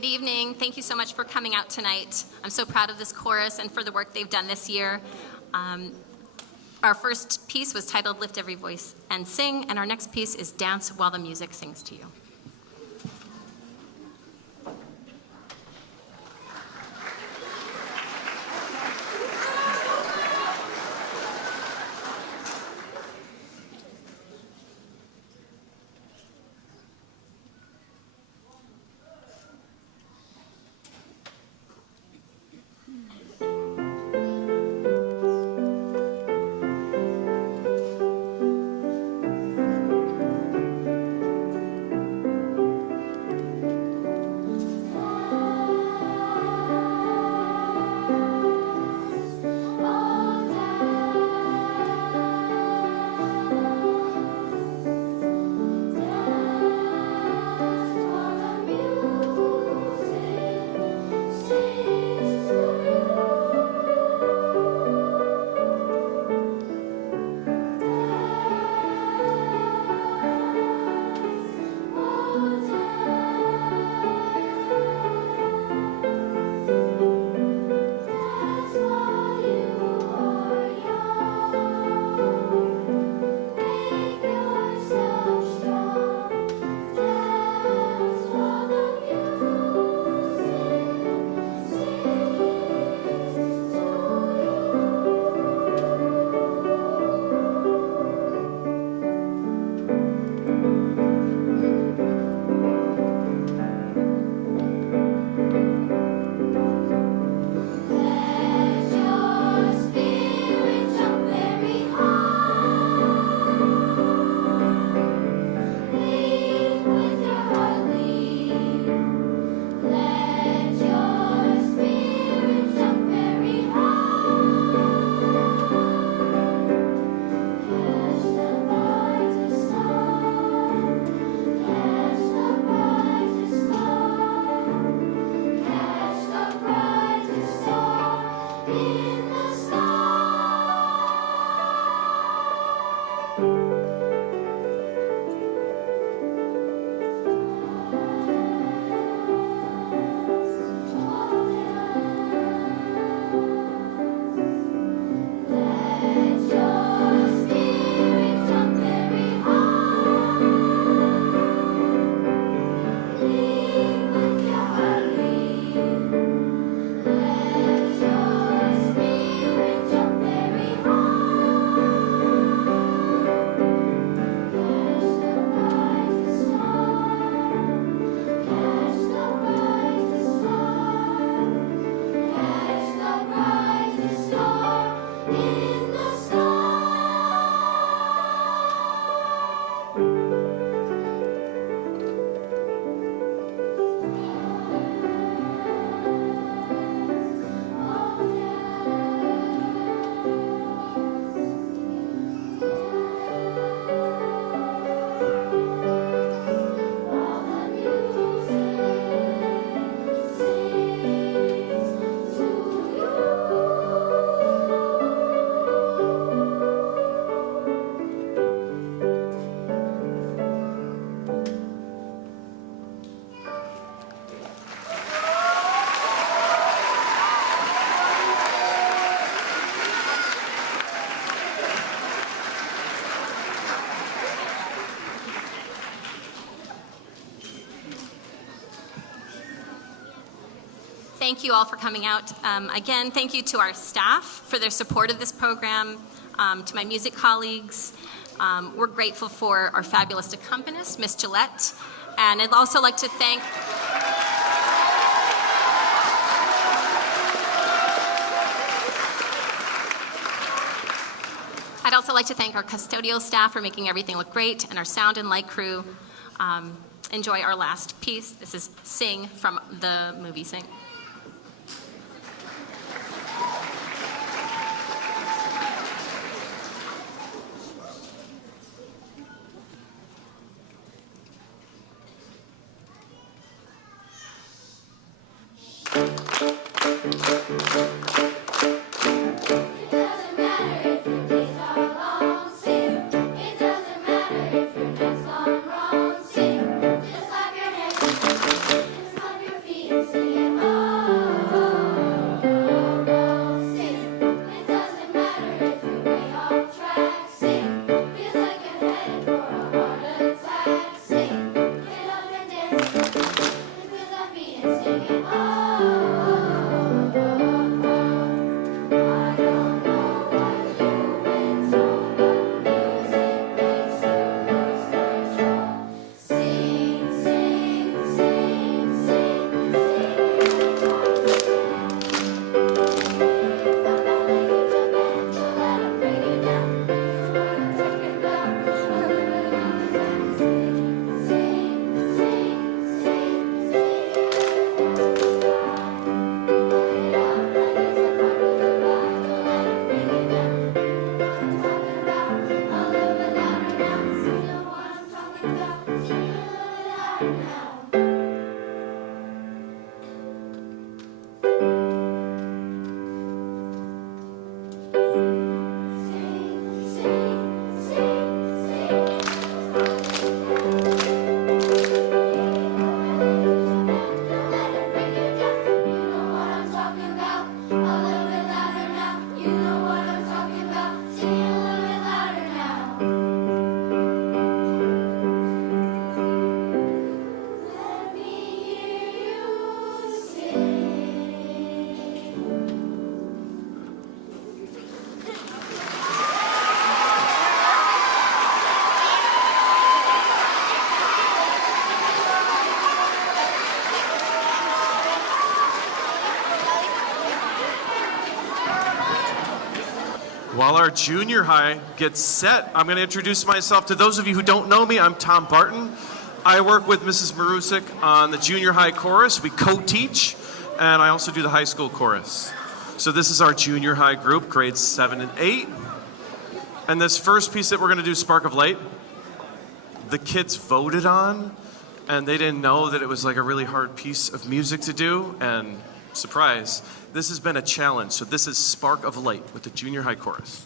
Good evening. Thank you so much for coming out tonight. I'm so proud of this chorus and for the work they've done this year. Our first piece was titled Lift Every Voice and Sing, and our next piece is Dance While the Music Sings to You. Thank you all for coming out. Again, thank you to our staff for their support of this program, to my music colleagues. We're grateful for our fabulous accompanist, Miss Gillette. And I'd also like to thank our custodial staff for making everything look great, and our sound and light crew. Enjoy our last piece. This is Sing from the movie Sing. Just clap your hands, just clap your feet. our junior high gets set, I'm going to introduce myself. To those of you who don't know me, I'm Tom Barton. I work with Mrs. Marusik on the junior high chorus. We co-teach, and I also do the high school chorus. So this is our junior high group, grades 7 and 8. And this first piece that we're going to do, Spark of Light, the kids voted on, and they didn't know that it was like a really hard piece of music to do, and surprise, this has been a challenge. So this is Spark of Light with the junior high chorus.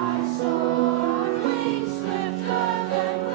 I saw wings lifted and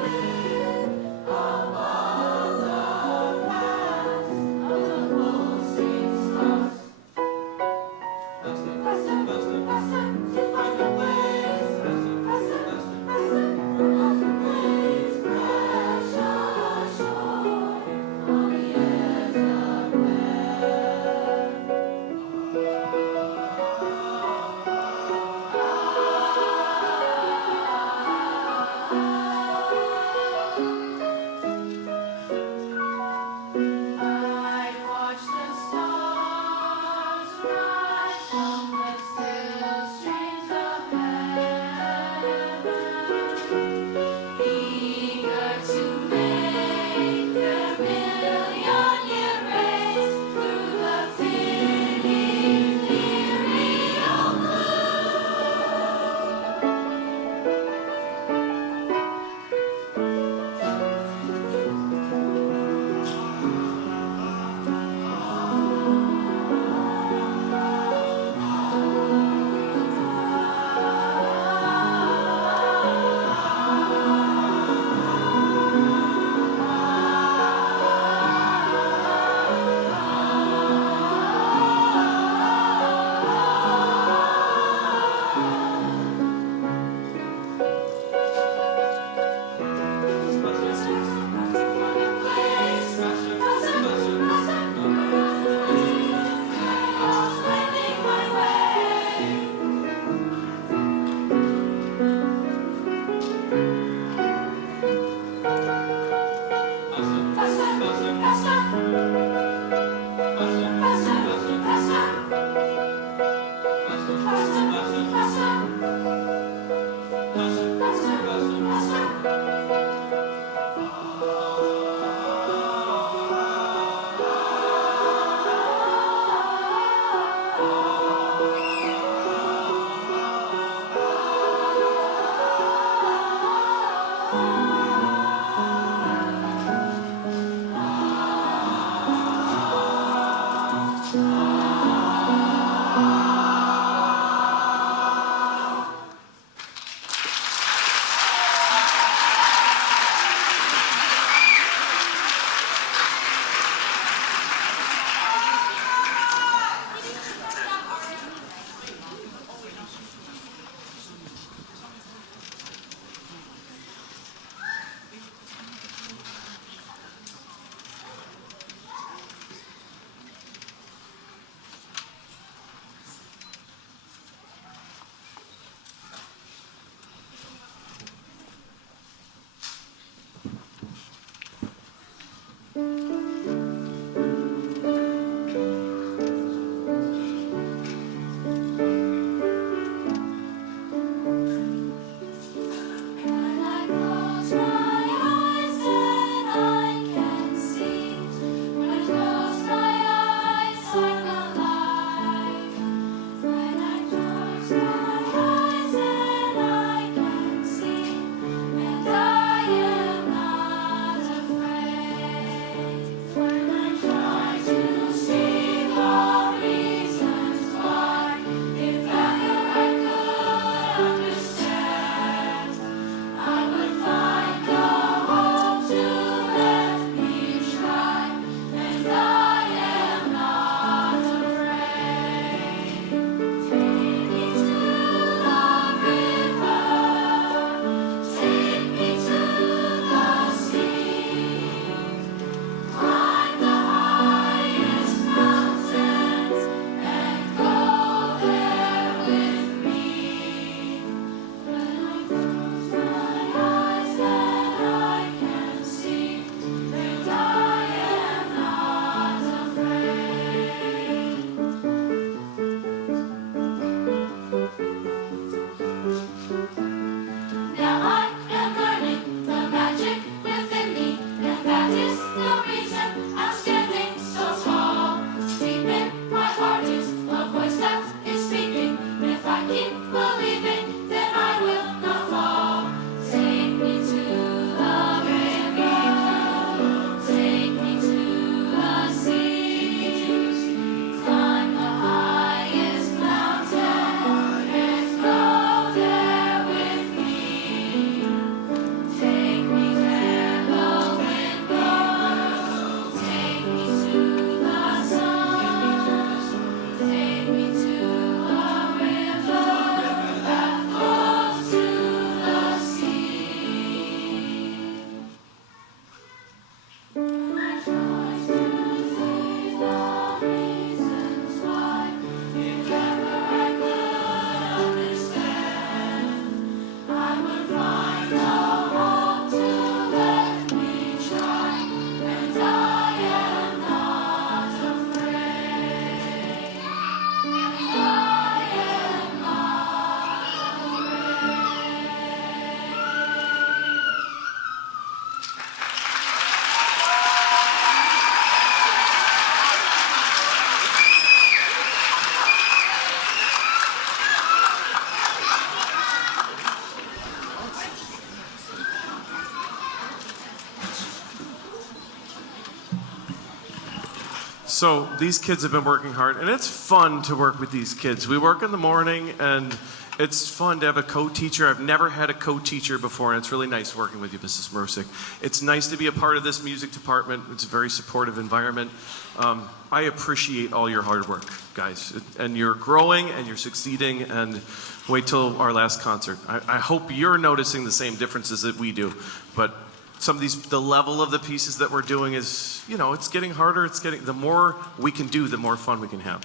So these kids have been working hard, and it's fun to work with these kids. We work in the morning, and it's fun to have a co-teacher. I've never had a co-teacher before, and it's really nice working with you, Mrs. Marusik. It's nice to be a part of this music department. It's a very supportive environment. I appreciate all your hard work, guys. And you're growing, and you're succeeding, and wait till our last concert. I hope you're noticing the same differences that we do, but some of these, the level of the pieces that we're doing is, you know, it's getting harder. The more we can do, the more fun we can have.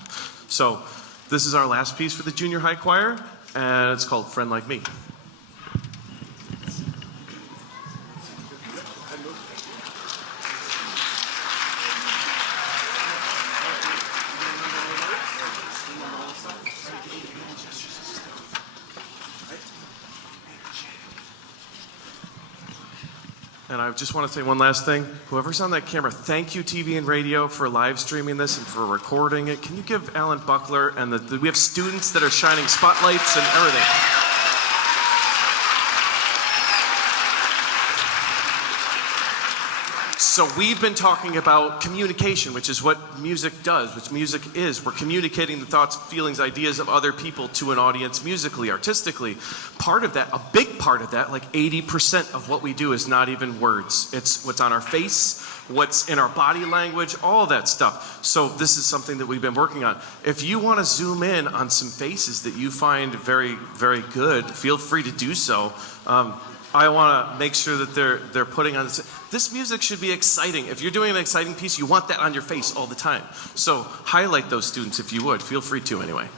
So this is our last piece for the junior high choir, and it's called Friend Like Me. And I just want to say one last thing. Whoever's on that camera, thank you, TV and radio, for live streaming this and for recording it. Can you give Alan Buckler and we have students that are shining spotlights and everything. So we've been talking about communication, which is what music does, which music is. We're communicating the thoughts, feelings, ideas of other people to an audience musically, artistically. Part of that, a big part of that, like 80% of what we do is not even words. It's what's on our face, what's in our body language, all of that stuff. So this is something that we've been working on. If you want to zoom in on some faces that you find very, very good, feel free to do so. I want to make sure that they're putting on this music should be exciting. If you're doing an exciting piece, you want that on your face all the time. So highlight those students if you would. Feel free to anyway.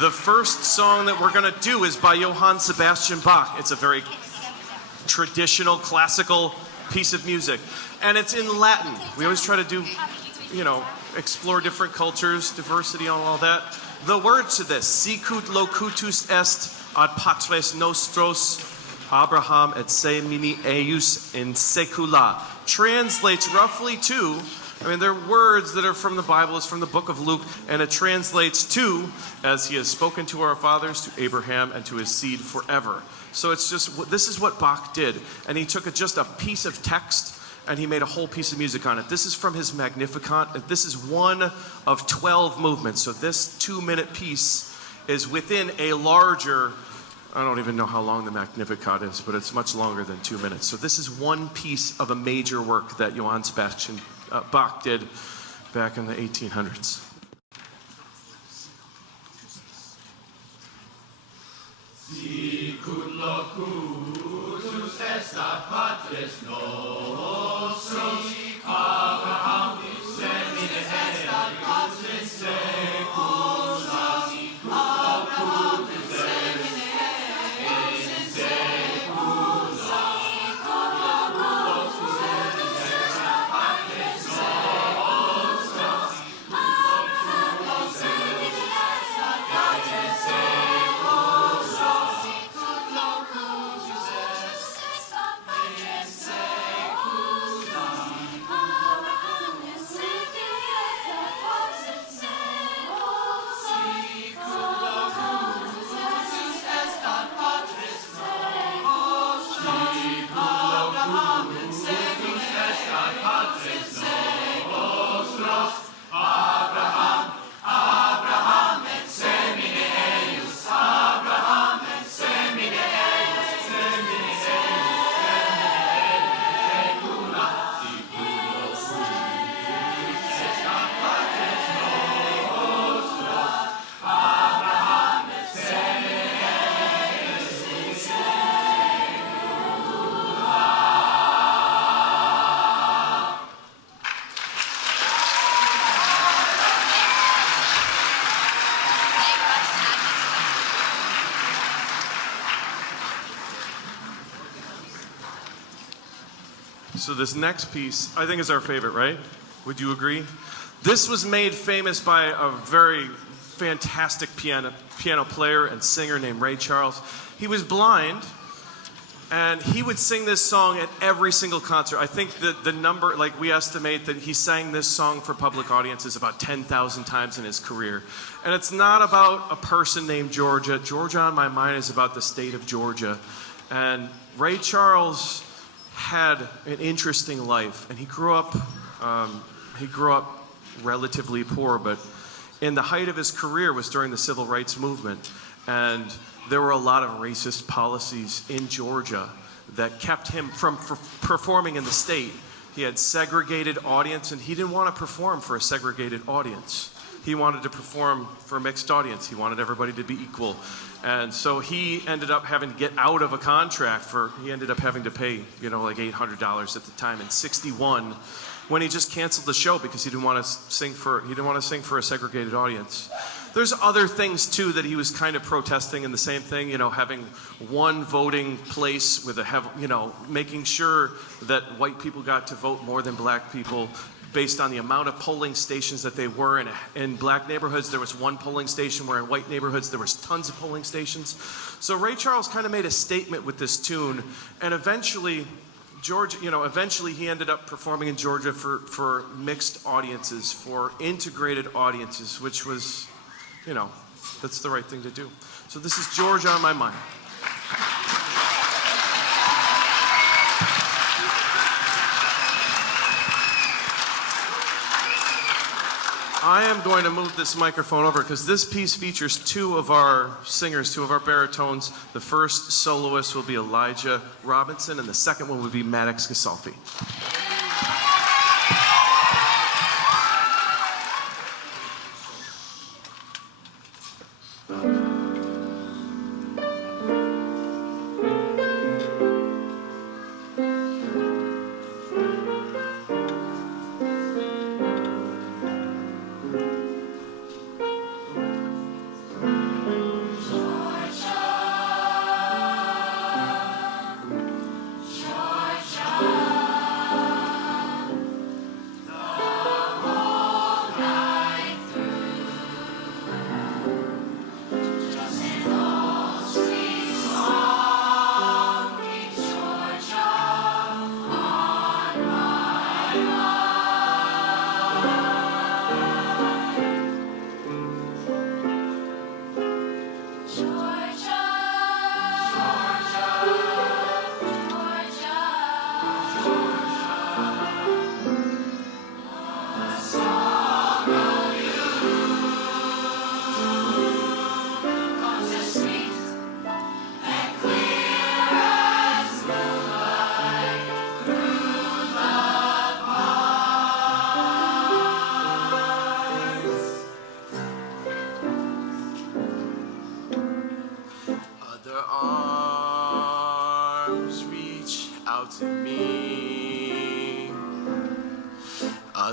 The first song that we're going to do is by Johann Sebastian Bach. It's a very traditional, classical piece of music. And it's in Latin. We always try to do, explore different cultures, diversity and all that. The words to this, Sicut locutus est ad patres nostros, Abraham et semini eius in secula, translates roughly to, they're words that are from the Bible, it's from the book of Luke, and it translates to, as he has spoken to our fathers, to Abraham, and to his seed forever. So it's just, this is what Bach did. And he took just a piece of text, and he made a whole piece of music on it. This is from his Magnificat. This is one of 12 movements. So this 2-minute piece is within a larger, I don't even know how long the Magnificat is, but it's much longer than 2 minutes. So this is one piece of a major work that Johann Sebastian Bach did back in the 1800s. Sicut locutus est ad patres nostros, Abraham semine est ad patres secula, Abraham semine est secula, sicut locutus est ad patres nostros, Abraham semine est ad patres secula. So this next piece, I think is our favorite, right? Would you agree? This was made famous by a very fantastic piano player and singer named Ray Charles. He was blind, and he would sing this song at every single concert. I think that the number, we estimate that he sang this song for public audiences about 10,000 times in his career. And it's not about a person named Georgia. Georgia on My Mind is about the state of Georgia. And Ray Charles had an interesting life, and he grew up relatively poor, but in the height of his career was during the civil rights movement, and there were a lot of racist policies in Georgia that kept him from performing in the state. He had segregated audience, and he didn't want to perform for a segregated audience. He wanted to perform for a mixed audience. He wanted everybody to be equal. And so he ended up having to get out of a contract he ended up having to pay, like $800 at the time in '61 when he just canceled the show because he didn't want to sing for a segregated audience. There's other things too that he was kind of protesting in the same thing, having one voting place with making sure that white people got to vote more than black people, based on the amount of polling stations that they were in. In black neighborhoods, there was one polling station, where in white neighborhoods, there was tons of polling stations. So Ray Charles kind of made a statement with this tune, and eventually, eventually he ended up performing in Georgia for mixed audiences, for integrated audiences, which was, that's the right thing to do. So this is Georgia on My Mind. I am going to move this microphone over because this piece features two of our singers, two of our baritones. The first soloist will be Elijah Robinson, and the second one will be Maddox Gasolfi.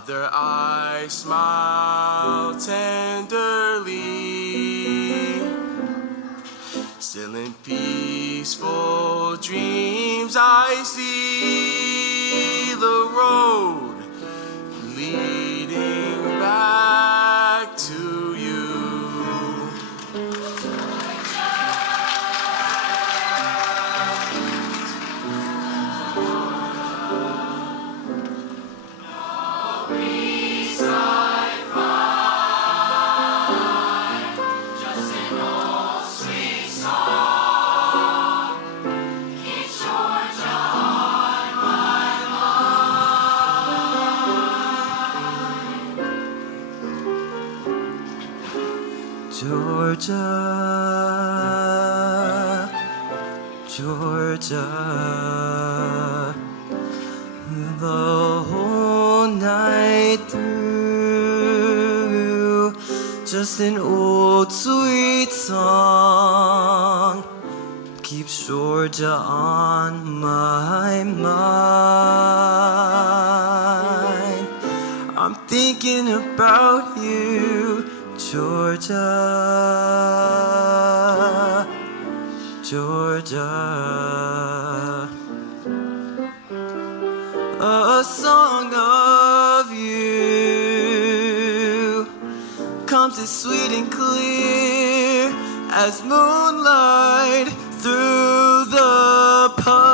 Father, I smile tenderly, still in peaceful dreams I see the road leading back to you. Georgia, Georgia, the whole night through, just an old sweet song keeps Georgia on my mind. I'm thinking about you, Georgia, Georgia. A song of you comes as sweet and clear as moonlight through the pine.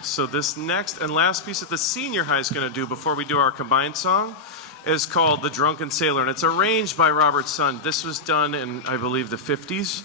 So this next and last piece that the senior high is going to do before we do our combined song is called The Drunken Sailor, and it's arranged by Robert Sun. This was done in, I believe, the 50s.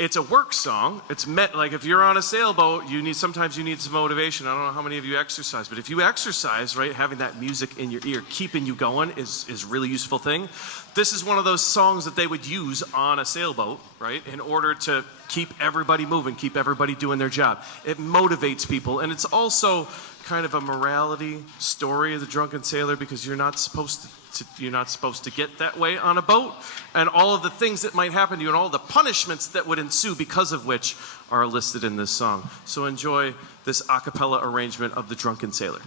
It's a work song. It's meant, like, if you're on a sailboat, sometimes you need some motivation. I don't know how many of you exercise, but if you exercise, right, having that music in your ear, keeping you going is really useful thing. This is one of those songs that they would use on a sailboat, right, in order to keep everybody moving, keep everybody doing their job. It motivates people, and it's also kind of a morality story of the drunken sailor, because you're not supposed to get that way on a boat, and all of the things that might happen to you and all the punishments that would ensue because of which are listed in this song. So enjoy this a cappella arrangement of The Drunken Sailor.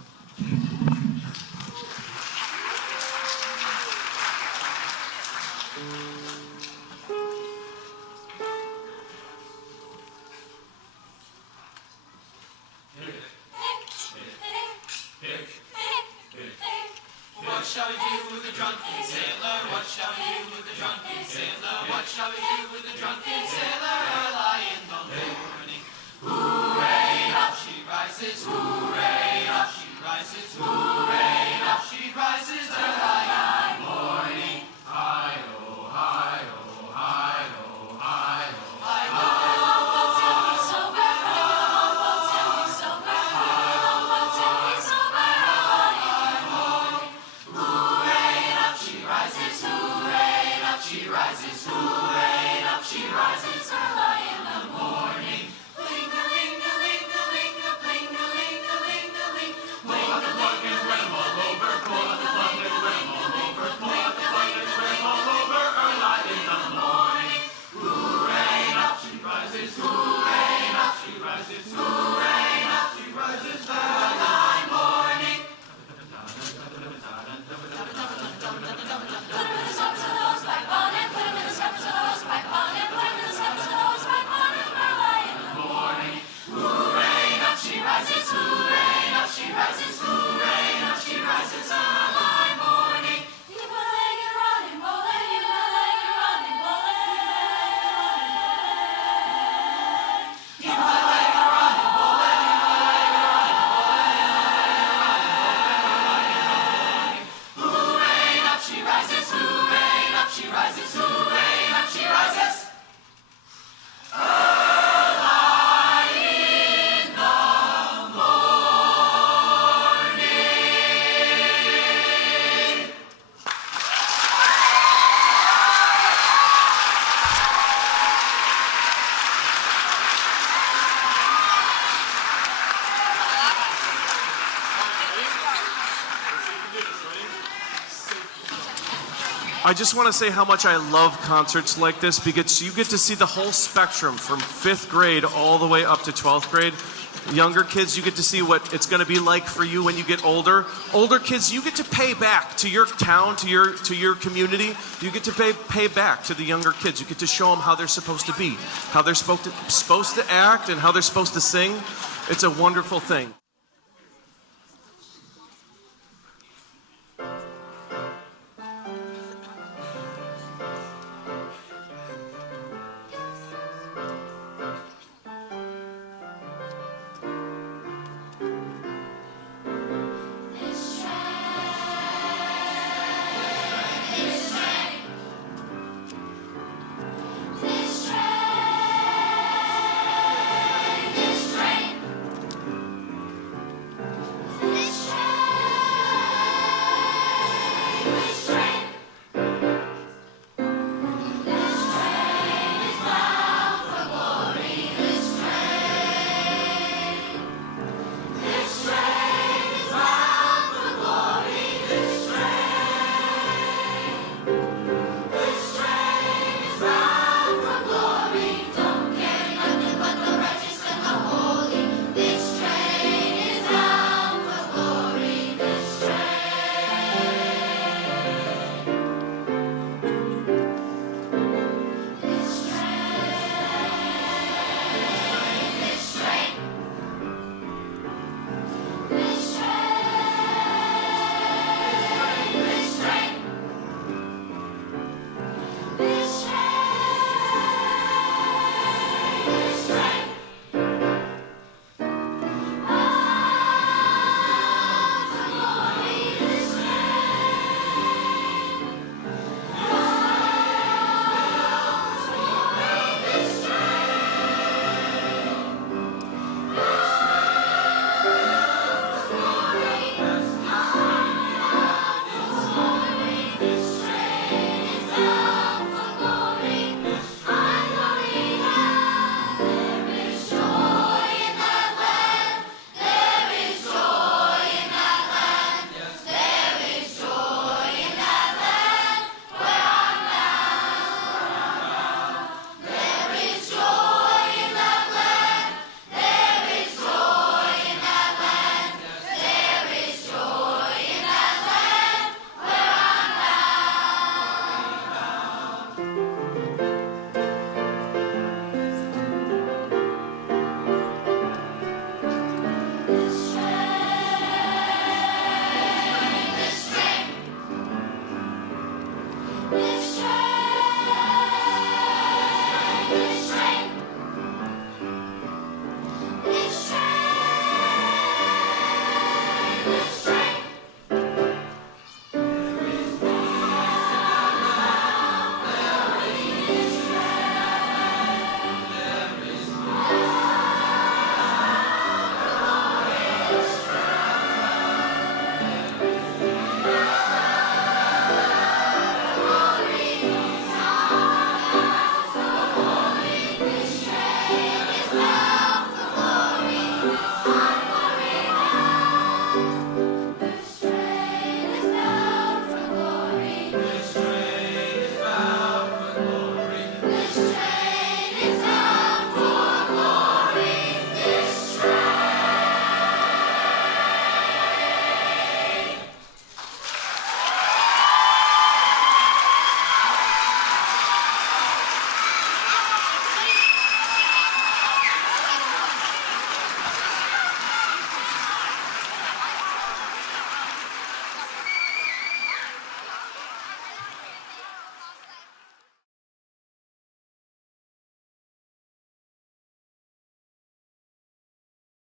What shall we do with the drunken sailor? What shall we do with the drunken sailor? What shall we do with the drunken sailor early in the morning? Hooray, up she rises, hooray, up she rises, hooray, up she rises early in the morning. Hi-oh, hi-oh. I just want to say how much I love concerts like this because you get to see the whole spectrum from 5th grade all the way up to 12th grade. Younger kids, you get to see what it's going to be like for you when you get older. Older kids, you get to pay back to your town, to your community. You get to pay back to the younger kids. You get to show them how they're supposed to be, how they're supposed to act, and how they're supposed to sing. It's a wonderful thing.